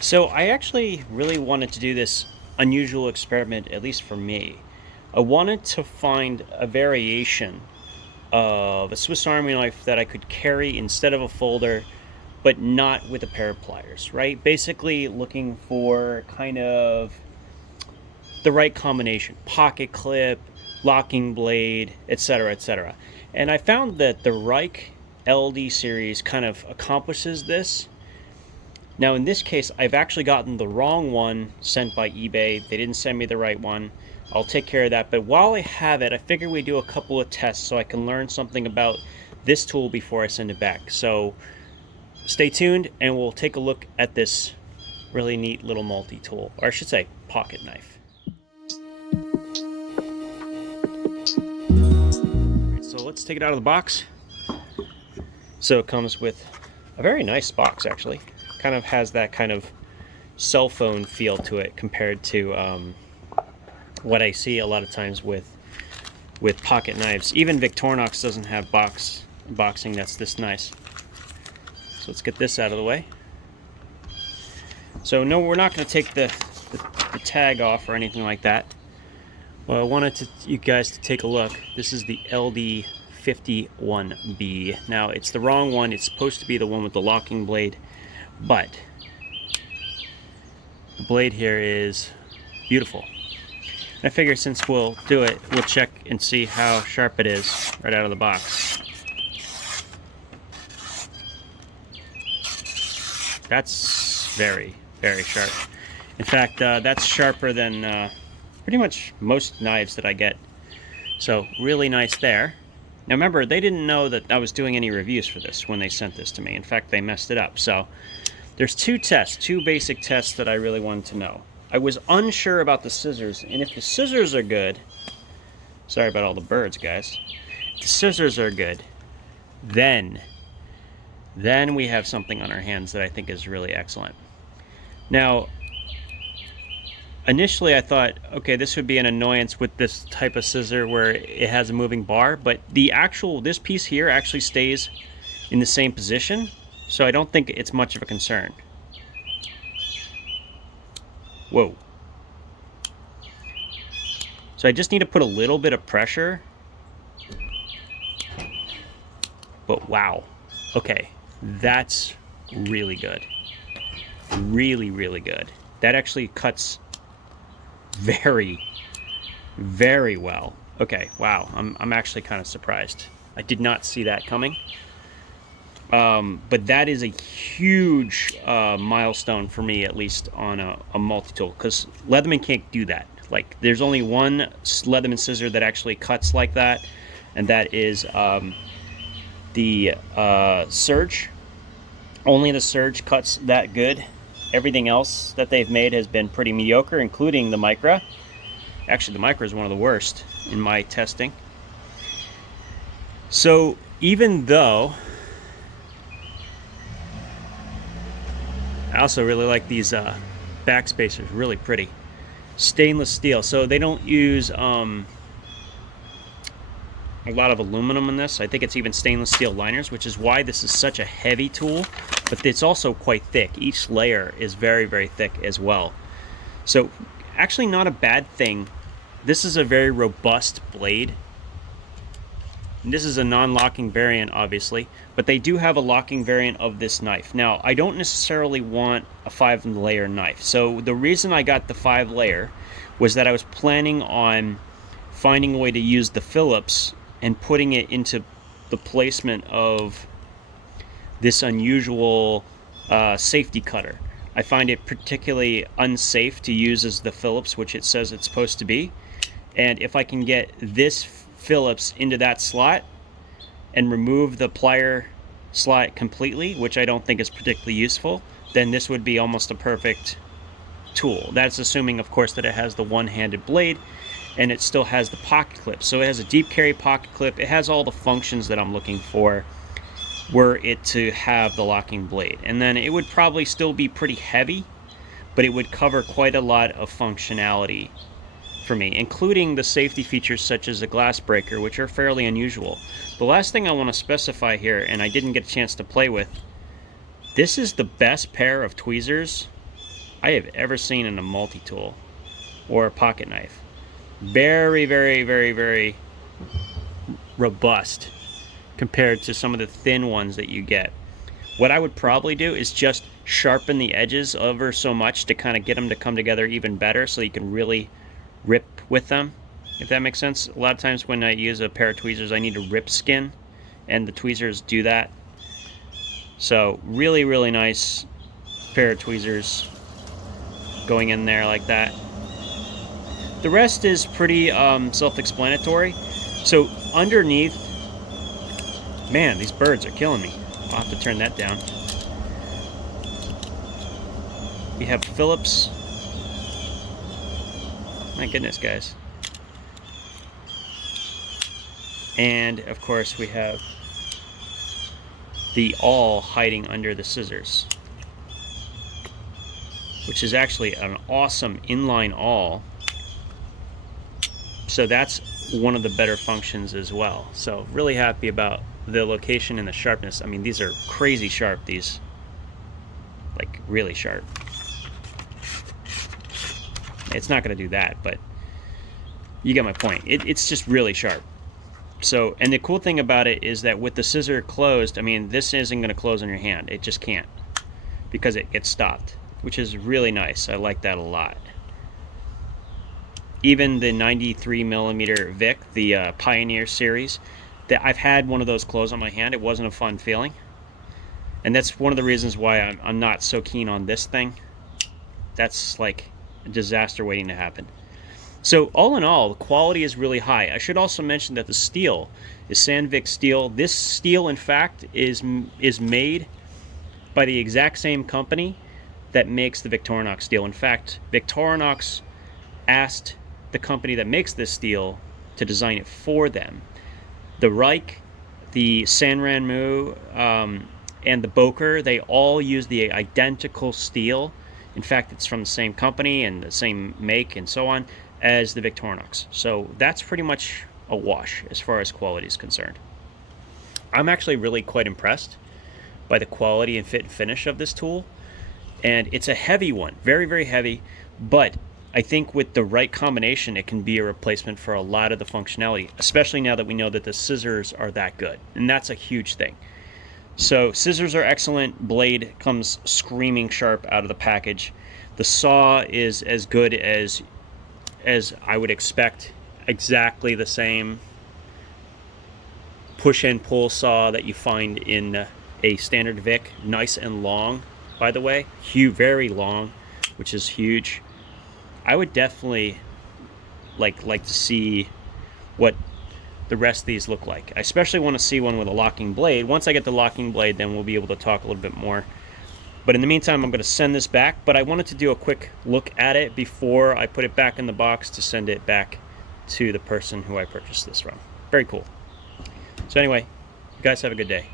So I actually really wanted to do this unusual experiment, at least for me. I wanted to find a variation of a Swiss Army knife that I could carry instead of a folder, but not with a pair of pliers, right? Basically looking for kind of the right combination, pocket clip, locking blade, etc., etc. And I found that the Ruike LD series kind of accomplishes this. Now in this case, I've actually gotten the wrong one sent by eBay. They didn't send me the right one. I'll take care of that. But while I have it, I figure we do a couple of tests so I can learn something about this tool before I send it back. So stay tuned and we'll take a look at this really neat little multi-tool, or I should say pocket knife. So let's take it out of the box. So it comes with a very nice box, actually. Kind of has that kind of cell phone feel to it compared to what I see a lot of times with pocket knives. Even Victorinox doesn't have boxing that's this nice. So let's get this out of the way. So no, we're not going to take the tag off or anything like that. Well, I wanted you guys to take a look. This is the LD-51B. Now, it's the wrong one. It's supposed to be the one with the locking blade, but the blade here is beautiful. And I figure since we'll do it, we'll check and see how sharp it is right out of the box. That's very, very sharp. In fact, that's sharper than pretty much most knives that I get. So really nice there. Now remember, they didn't know that I was doing any reviews for this when they sent this to me. In fact, they messed it up. So there's two basic tests that I really wanted to know. I was unsure about the scissors, and if the scissors are good, sorry about all the birds, guys. If the scissors are good, then we have something on our hands that I think is really excellent. Now, initially I thought, okay, this would be an annoyance with this type of scissor where it has a moving bar, but this piece here actually stays in the same position, so I don't think it's much of a concern. Whoa. So I just need to put a little bit of pressure. But wow. Okay, that's really good. Really, really good. That actually cuts very, very well. Okay, wow. I'm actually kind of surprised. I did not see that coming. But that is a huge milestone for me, at least on a multi-tool, because Leatherman can't do that. Like, there's only one Leatherman scissor that actually cuts like that, and that is the Surge. Only the Surge cuts that good. Everything else that they've made has been pretty mediocre, including the Micra. Actually, the Micra is one of the worst in my testing. So even though I also really like these back spacers, really pretty. Stainless steel, so they don't use a lot of aluminum in this. I think it's even stainless steel liners, which is why this is such a heavy tool, but it's also quite thick. Each layer is very, very thick as well. So actually not a bad thing. This is a very robust blade. And this is a non-locking variant, obviously, but they do have a locking variant of this knife. Now, I don't necessarily want a 5-layer knife. So the reason I got the 5-layer was that I was planning on finding a way to use the Phillips and putting it into the placement of this unusual safety cutter. I find it particularly unsafe to use as the Phillips, which it says it's supposed to be. And if I can get this Phillips into that slot and remove the plier slot completely, which I don't think is particularly useful, then this would be almost a perfect tool. That's assuming, of course, that it has the one-handed blade and it still has the pocket clip. So it has a deep carry pocket clip. It has all the functions that I'm looking for were it to have the locking blade. And then it would probably still be pretty heavy, but it would cover quite a lot of functionality for me, including the safety features such as a glass breaker, which are fairly unusual. The last thing I want to specify here, and I didn't get a chance to play with, this is the best pair of tweezers I have ever seen in a multi-tool or a pocket knife. Very, very, very, very robust compared to some of the thin ones that you get. What I would probably do is just sharpen the edges ever so much to kind of get them to come together even better so you can really rip with them, if that makes sense. A lot of times when I use a pair of tweezers, I need to rip skin, and the tweezers do that. So really, really nice pair of tweezers going in there like that. The rest is pretty self-explanatory. So underneath, man, these birds are killing me. I'll have to turn that down. We have Phillips. My goodness, guys. And of course we have the awl hiding under the scissors, which is actually an awesome inline awl. So that's one of the better functions as well. So really happy about the location and the sharpness. I mean, these are crazy sharp, these, like really sharp. It's not going to do that, but you get my point. It's just really sharp. So, and the cool thing about it is that with the scissor closed, I mean, this isn't going to close on your hand. It just can't, because it gets stopped, which is really nice. I like that a lot. Even the 93mm Vic, the Pioneer series, that I've had one of those close on my hand. It wasn't a fun feeling, and that's one of the reasons why I'm not so keen on this thing. That's like a disaster waiting to happen. So all in all, the quality is really high. I should also mention that the steel is Sandvik steel. This steel, in fact, is made by the exact same company that makes the Victorinox steel. In fact, Victorinox asked the company that makes this steel to design it for them. The Ruike, the Sanrenmu, and the Boker, they all use the identical steel. In fact, it's from the same company and the same make and so on as the Victorinox. So that's pretty much a wash as far as quality is concerned. I'm actually really quite impressed by the quality and fit and finish of this tool. And it's a heavy one, very, very heavy, but I think with the right combination, it can be a replacement for a lot of the functionality, especially now that we know that the scissors are that good. And that's a huge thing. So scissors are excellent. Blade comes screaming sharp out of the package. The saw is as good as I would expect. Exactly the same push and pull saw that you find in a standard Vic. Nice and long, by the way. Very long, which is huge. I would definitely like to see what the rest of these look like. I especially want to see one with a locking blade. Once I get the locking blade, then we'll be able to talk a little bit more. But in the meantime, I'm going to send this back, but I wanted to do a quick look at it before I put it back in the box to send it back to the person who I purchased this from. Very cool. So anyway, you guys have a good day.